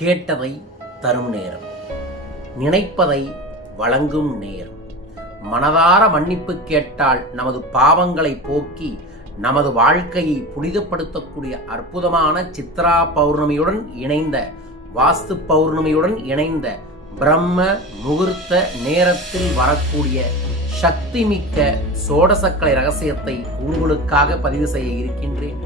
கேட்டதை தரும் நேரம். நினைப்பதை வழங்கும் நேரம். மனதார மன்னிப்பு கேட்டால் நமது பாவங்களை போக்கி நமது வாழ்க்கையை புனிதப்படுத்தக்கூடிய அற்புதமான சித்ரா பௌர்ணமியுடன் இணைந்த வாஸ்து பௌர்ணமியுடன் இணைந்த பிரம்ம முகூர்த்த நேரத்தில் வரக்கூடிய சக்தி மிக்க சோடசக்கலை ரகசியத்தை உங்களுக்காக பதிவு செய்ய இருக்கின்றேன்.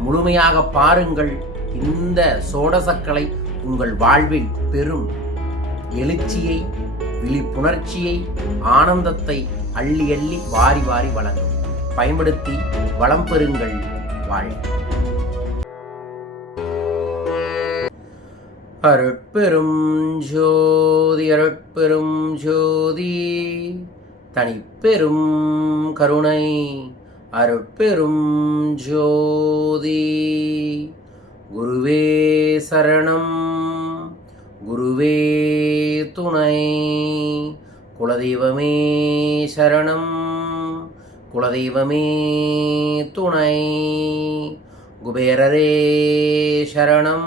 முழுமையாக பாருங்கள் இந்த சோடசக்கலை உங்கள் வாழ்வில் பெரும் எழுச்சியை விழிப்புணர்ச்சியை ஆனந்தத்தை அள்ளி அள்ளி வாரி வாரி வழங்கும். பயன்படுத்தி வளம் பெறுங்கள் வாழ் அருட்பெரும் ஜோதி அருட்பெரும் ஜோதி தனிப்பெரும் கருணை அருட்பெரும் ஜோதி. குருவே சரணம். குருவே துணை. குலதெய்வமே சரணம். குலதெய்வமே துணை. குபேரரே சரணம்.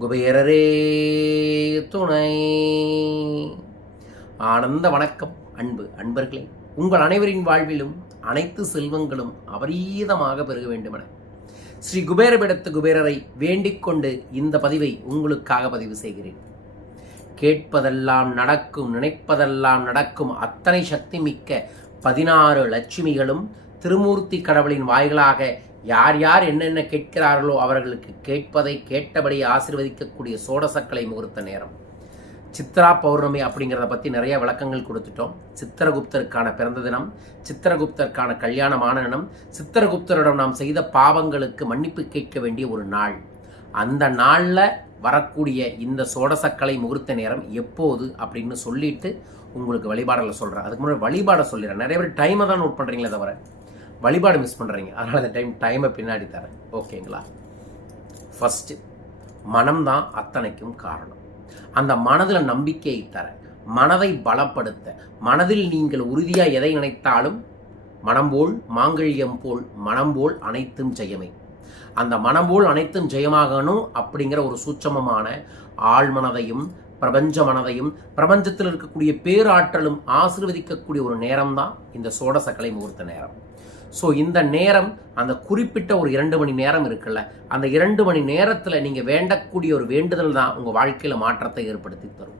குபேரரே துணை. ஆனந்த வணக்கம் அன்பு அன்பர்களே. உங்கள் அனைவரின் வாழ்விலும் அனைத்து செல்வங்களும் அபரீதமாக பெருக வேண்டுமென ஸ்ரீ குபேரபிடத்து குபேரரை வேண்டிக் கொண்டு இந்த பதிவை உங்களுக்காக பதிவு செய்கிறேன். கேட்பதெல்லாம் நடக்கும் நினைப்பதெல்லாம் நடக்கும் அத்தனை சக்தி மிக்க பதினாறு லட்சுமிகளும் திருமூர்த்தி கடவுளின் வாய்களாக யார் யார் என்னென்ன கேட்கிறார்களோ அவர்களுக்கு கேட்பதை கேட்டபடி ஆசிர்வதிக்கக்கூடிய சோடசக்கலை முகூர்த்த நேரம். சித்ரா பௌர்ணமி அப்படிங்கிறத பற்றி நிறைய விளக்கங்கள் கொடுத்துட்டோம். சித்திரகுப்தருக்கான பிறந்த தினம் சித்திரகுப்தருக்கான கல்யாணமான தினம் சித்திரகுப்தரிடம் நாம் செய்த பாவங்களுக்கு மன்னிப்பு கேட்க வேண்டிய ஒரு நாள். அந்த நாளில் வரக்கூடிய இந்த சோடசக்கலை முகூர்த்த நேரம் எப்போது அப்படின்னு சொல்லிட்டு உங்களுக்கு வழிபாடில் சொல்கிறேன் அதுக்கு முன்னாடி வழிபாடை சொல்லிடுறேன். நிறைய பேர் டைமை தான் நோட் பண்ணுறீங்களே தவிர வழிபாடு மிஸ் பண்ணுறீங்க அதனால் அந்த டைம் டைமை பின்னாடி தரேன். ஓகேங்களா ஃபஸ்ட்டு மனம்தான் அத்தனைக்கும் காரணம். அந்த மனதில் நம்பிக்கையை தர மனதை பலப்படுத்த மனதில் நீங்கள் உறுதியாக எதை நினைத்தாலும் மனம் போல் மாங்கல்யம் போல் மனம் போல் அனைத்தும் ஜெயமே. அந்த மனம் போல் அனைத்தும் ஜெயமாகணும் அப்படிங்கிற ஒரு சூட்சமமான ஆழ்மனதையும் பிரபஞ்ச மனதையும் பிரபஞ்சத்தில் இருக்கக்கூடிய பேராற்றலும் ஆசிர்வதிக்கக்கூடிய ஒரு நேரம் தான் இந்த சோடசக்கலை முகூர்த்த நேரம். ஸோ இந்த நேரம் அந்த குறிப்பிட்ட ஒரு இரண்டு மணி நேரம் இருக்குல்ல அந்த இரண்டு மணி நேரத்தில் நீங்கள் வேண்டக்கூடிய ஒரு வேண்டுதல் தான் உங்கள் வாழ்க்கையில் மாற்றத்தை ஏற்படுத்தி தரும்.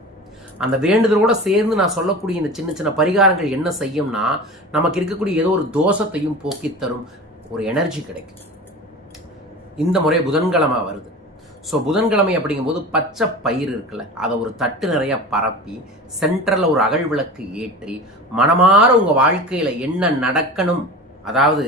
அந்த வேண்டுதலோட சேர்ந்து நான் சொல்லக்கூடிய இந்த சின்ன சின்ன பரிகாரங்கள் என்ன செய்யும்னா நமக்கு இருக்கக்கூடிய ஏதோ ஒரு தோஷத்தையும் போக்கி தரும் ஒரு எனர்ஜி கிடைக்கும். இந்த முறை புதன்கிழமை வருது. ஸோ புதன்கிழமை அப்படிங்கும்போது பச்சை பயிர் இருக்குல்ல அதை ஒரு தட்டு நிறைய பரப்பி சென்டரில் ஒரு அகல் விளக்கு ஏற்றி மனமாற உங்கள் வாழ்க்கையில் என்ன நடக்கணும் அதாவது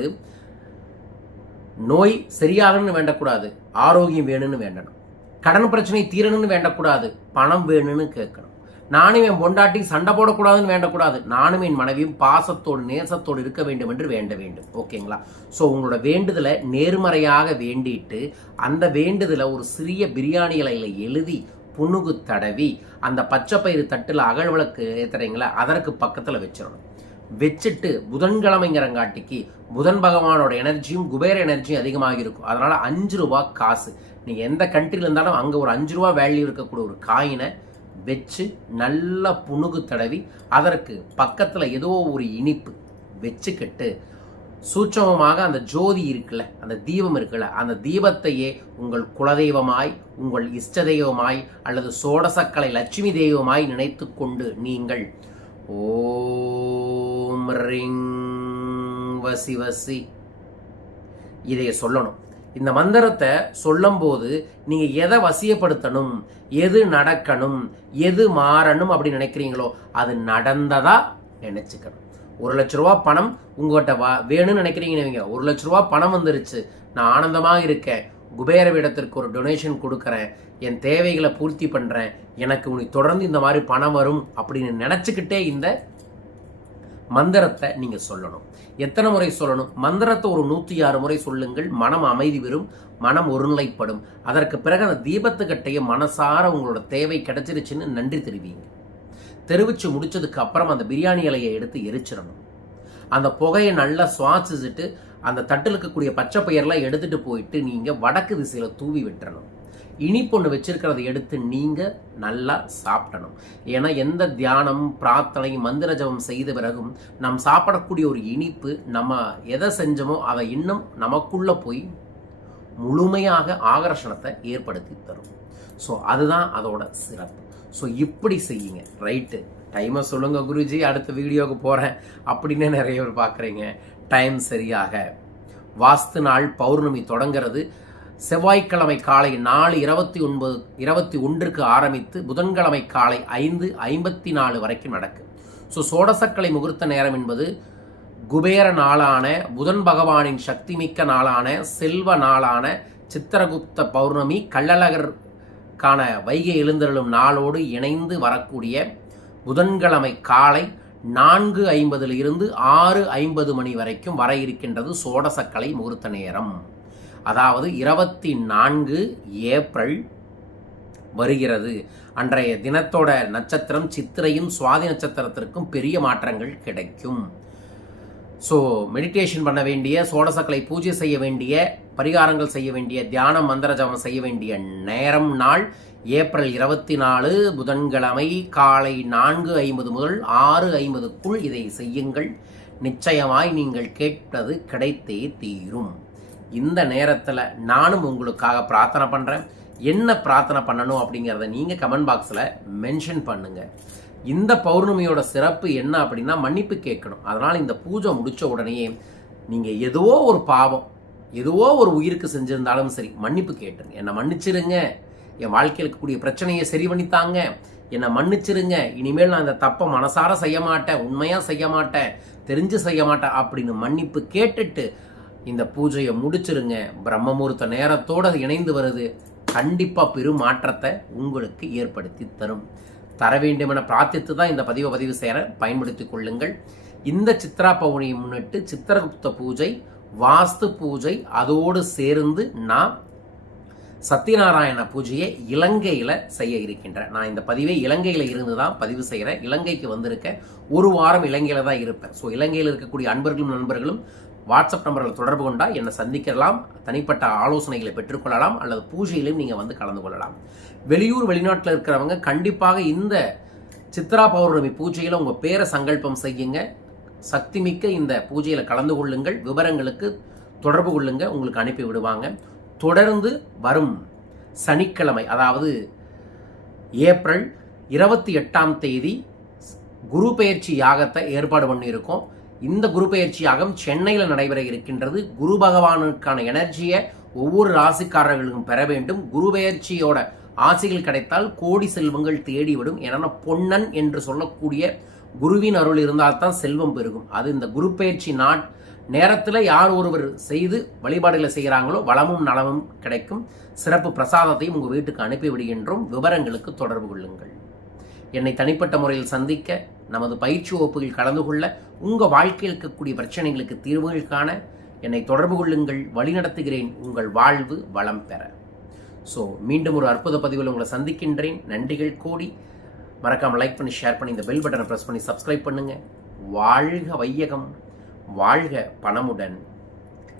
நோய் சரியாகணும்னு வேண்டக்கூடாது ஆரோக்கியம் வேணும்னு வேண்டணும். கடன் பிரச்சனை தீரணும்னு வேண்டக்கூடாது பணம் வேணும்னு கேட்கணும். நானும் என் பொண்டாட்டி சண்டை போடக்கூடாதுன்னு வேண்டக்கூடாது. நானும் என் மனைவியும் பாசத்தோடு நேசத்தோடு இருக்க வேண்டும் என்று வேண்ட வேண்டும். ஓகேங்களா? ஸோ உங்களோட வேண்டுதலை நேர்மறையாக வேண்டிட்டு அந்த வேண்டுதலை ஒரு சிறிய பிரியாணி இலையில் எழுதி புணுகு தடவி அந்த பச்சை பயிறு தட்டில் அகல் ஏற்றுறீங்களா அதற்கு பக்கத்தில் வச்சிடணும். வச்சுட்டு புதன்கிழமைங்கிறங்காட்டிக்கு புதன் பகவானோட எனர்ஜியும் குபேர எனர்ஜியும் அதிகமாக இருக்கும் அதனால் அஞ்சு ரூபா காசு. நீங்கள் எந்த கண்ட்ரியில் இருந்தாலும் அங்கே ஒரு அஞ்சு ரூபா வேல்யூ இருக்கக்கூடிய ஒரு காயினை வச்சு நல்லா புணுகு தடவி அதற்கு பக்கத்தில் ஏதோ ஒரு இனிப்பு வச்சுக்கிட்டு சூட்சமமாக அந்த ஜோதி இருக்குல்ல அந்த தீபம் இருக்குல்ல அந்த தீபத்தையே உங்கள் குலதெய்வமாய் உங்கள் இஷ்ட தெய்வமாய் அல்லது சோடசக்கலை லட்சுமி தெய்வமாய் நினைத்து கொண்டு நீங்கள் ஓ ரிங் வசி. வசி இதை சொல்லணும். இந்த மந்திரத்தை சொல்லும்போது நீங்க எதை வசியப்படுத்தணும் எது நடக்கணும் எது மாறணும் அப்படின்னு நினைக்கிறீங்களோ அது நடந்ததா நினைச்சுக்கணும். ஒரு லட்ச ரூபா பணம் உங்ககிட்ட வா வேணும்னு நினைக்கிறீங்கன்னு ஒரு லட்ச ரூபா பணம் வந்துருச்சு. நான் ஆனந்தமாக இருக்கேன். குபேர இடத்திற்கு ஒரு டொனேஷன் கொடுக்குறேன். என் தேவைகளை பூர்த்தி பண்ணுறேன் எனக்கு உனக்கு தொடர்ந்து இந்த மாதிரி பணம் வரும் அப்படின்னு நினச்சிக்கிட்டே இந்த மந்திரத்தை நீங்கள் சொல்லணும். எத்தனை முறை சொல்லணும்? மந்திரத்தை ஒரு நூற்றி ஆறு முறை சொல்லுங்கள். மனம் அமைதி பெறும். மனம் ஒருநிலைப்படும். அதற்கு பிறகு அந்த தீபத்துக்கட்டைய மனசார உங்களோட தேவை கிடைச்சிருச்சுன்னு நன்றி தெரிவிங்க தெரிவித்து முடிச்சதுக்கு அப்புறம் அந்த பிரியாணி இலையை எடுத்து எரிச்சிடணும். அந்த புகையை நல்லா சுவாசிச்சுட்டு அந்த தட்டில் இருக்கக்கூடிய பச்சை பயிரெலாம் எடுத்துகிட்டு போயிட்டு நீங்கள் வடக்கு திசையில் தூவி விட்டுறணும். இனிப்பு ஒன்று வச்சிருக்கிறத எடுத்து நீங்கள் நல்லா சாப்பிடணும். ஏன்னா எந்த தியானம் பிரார்த்தனை மந்திர ஜபம் செய்த பிறகும் நாம் சாப்பிடக்கூடிய ஒரு இனிப்பு நம்ம எதை செஞ்சோமோ அதை இன்னும் நமக்குள்ளே போய் முழுமையாக ஆகர்ஷணத்தை ஏற்படுத்தி தரும். ஸோ அதுதான் அதோட சிறப்பு. ஸோ இப்படி செய்யுங்க. ரைட்டு டைமை சொல்லுங்க குருஜி. அடுத்த வீடியோவுக்கு போகிறேன் அப்படின்னு நிறைய பேர் பார்க்குறீங்க டைம் சரியாக. வாஸ்து நாள் பௌர்ணமி தொடங்கிறது செவ்வாய்க்கிழமை காலை நாலு இருபத்தி ஒன்பது இருபத்தி ஒன்றுக்கு ஆரம்பித்து புதன்கிழமை காலை ஐந்து ஐம்பத்தி நாலு வரைக்கும் நடக்கும். ஸோ சோடசக்கலை முகூர்த்த நேரம் என்பது குபேர நாளான புதன் பகவானின் சக்திமிக்க நாளான செல்வ நாளான சித்திரகுப்த பௌர்ணமி கள்ளழகருக்கான வைகை எழுந்தருளும் நாளோடு இணைந்து வரக்கூடிய புதன்கிழமை காலை நான்கு ஐம்பதில் இருந்து ஆறு ஐம்பது மணி வரைக்கும் வர இருக்கின்றது சோடசக்கலை முகூர்த்த நேரம். அதாவது இருபத்தி நான்கு ஏப்ரல் வருகிறது. அன்றைய தினத்தோட நட்சத்திரம் சித்திரையும் சுவாதி நட்சத்திரத்திற்கும் பெரிய மாற்றங்கள் கிடைக்கும். ஸோ மெடிடேஷன் பண்ண வேண்டிய சோடசக்கலை பூஜை செய்ய வேண்டிய பரிகாரங்கள் செய்ய வேண்டிய தியானம் மந்திர ஜபம் செய்ய வேண்டிய நேரம் நாள் ஏப்ரல் இருபத்தி நாலு புதன்கிழமை காலை நான்கு ஐம்பது முதல் ஆறு ஐம்பதுக்குள் இதை செய்யுங்கள். நிச்சயமாய் நீங்கள் கேட்டது கிடைத்தே தீரும். இந்த நேரத்தில் நானும் உங்களுக்காக பிரார்த்தனை பண்ணுறேன் என்ன பிரார்த்தனை பண்ணணும் அப்படிங்கிறத நீங்கள் கமெண்ட் பாக்ஸில் மென்ஷன் பண்ணுங்கள் இந்த பௌர்ணமியோட சிறப்பு என்ன அப்படின்னா மன்னிப்பு கேட்கணும். அதனால் இந்த பூஜை முடித்த உடனேயே நீங்கள் ஏதோ ஒரு பாவம் எதுவோ ஒரு உயிருக்கு செஞ்சிருந்தாலும் சரி மன்னிப்பு கேட்டுருங்க. என்னை மன்னிச்சிருங்க. என் வாழ்க்கையில் இருக்கக்கூடிய பிரச்சனையை சரி பண்ணித்தாங்க என்னை மன்னிச்சிருங்க. இனிமேல் நான் இந்த தப்பை மனசார செய்ய மாட்டேன் உண்மையாக செய்ய மாட்டேன் தெரிஞ்சு செய்ய மாட்டேன் அப்படின்னு மன்னிப்பு கேட்டுட்டு இந்த பூஜையை முடிச்சிருங்க. பிரம்மமுகூர்த்த நேரத்தோடு அது இணைந்து வருது. கண்டிப்பாக பெரும் மாற்றத்தை உங்களுக்கு ஏற்படுத்தி தரும். தர வேண்டும் என பிரார்த்தித்து தான் இந்த பதிவை பதிவு செய்கிற பயன்படுத்திக் கொள்ளுங்கள். இந்த சித்ரா பவுனியை முன்னிட்டு சித்திரகுப்த பூஜை வாஸ்து பூஜை அதோடு சேர்ந்து நான் சத்யநாராயண பூஜையை இலங்கையில் செய்ய இருக்கின்றேன் நான் இந்த பதிவை இலங்கையில் இருந்து தான் பதிவு செய்கிறேன் இலங்கைக்கு வந்திருக்கேன். ஒரு வாரம் இலங்கையில் தான் இருப்பேன். ஸோ இலங்கையில் இருக்கக்கூடிய அன்பர்களும் நண்பர்களும் வாட்ஸ்அப் நம்பரில் தொடர்பு கொண்டால் என்னை சந்திக்கலாம். தனிப்பட்ட ஆலோசனைகளை பெற்றுக்கொள்ளலாம். அல்லது பூஜையிலும் நீங்கள் வந்து கலந்து கொள்ளலாம். வெளியூர் வெளிநாட்டில் இருக்கிறவங்க கண்டிப்பாக இந்த சித்ரா பௌர்ணமி பூஜையில் உங்கள் பேரை சங்கல்பம் செய்யுங்க. சக்திமிக்க இந்த பூஜையில் கலந்து கொள்ளுங்கள். விவரங்களுக்கு தொடர்பு கொள்ளுங்க. உங்களுக்கு அனுப்பி விடுவாங்க. தொடர்ந்து வரும் சனிக்கிழமை அதாவது ஏப்ரல் இருபத்தி எட்டாம் தேதி குரு பயிற்சி யாகத்தை ஏற்பாடு பண்ணியிருக்கோம். இந்த குரு பயிற்சியாகம் சென்னையில் நடைபெற இருக்கின்றது. குரு பகவானுக்கான எனர்ஜியை ஒவ்வொரு ராசிக்காரர்களுக்கும் பெற வேண்டும். குரு பயிற்சியோட ஆசைகள் கிடைத்தால் கோடி செல்வங்கள் தேடிவிடும் ஏன்னா பொன்னன் என்று சொல்லக்கூடிய குருவின் அருள் இருந்தால் தான் செல்வம் பெருகும். அது இந்த குரு பயிற்சி நாட் நேரத்தில் யார் ஒருவர் செய்து வழிபாடுகளை செய்கிறாங்களோ வளமும் நலமும் கிடைக்கும். சிறப்பு பிரசாதத்தையும் உங்கள் வீட்டுக்கு அனுப்பி விடுகின்றோம். விவரங்களுக்கு தொடர்பு கொள்ளுங்கள். என்னை தனிப்பட்ட முறையில் சந்திக்க நமது பயிற்சி வகுப்புகள் கலந்து கொள்ள உங்கள் வாழ்க்கையில் இருக்கக்கூடிய பிரச்சனைகளுக்கு தீர்வுகள் காண என்னை தொடர்பு கொள்ளுங்கள் வழிநடத்துகிறேன். உங்கள் வாழ்வு வளம் பெற. ஸோ மீண்டும் ஒரு அற்புத பதிவில் உங்களை சந்திக்கின்றேன். நன்றிகள் கோடி. மறக்காமல் லைக் பண்ணி ஷேர் பண்ணி இந்த பெல் பட்டனை ப்ரெஸ் பண்ணி சப்ஸ்கிரைப் பண்ணுங்கள் வாழ்க வையகம். வாழ்க பணமுடன்.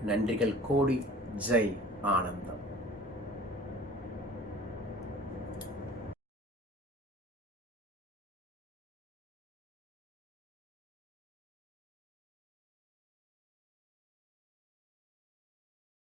நன்றிகள் கோடி. ஜெய் ஆனந்தம்.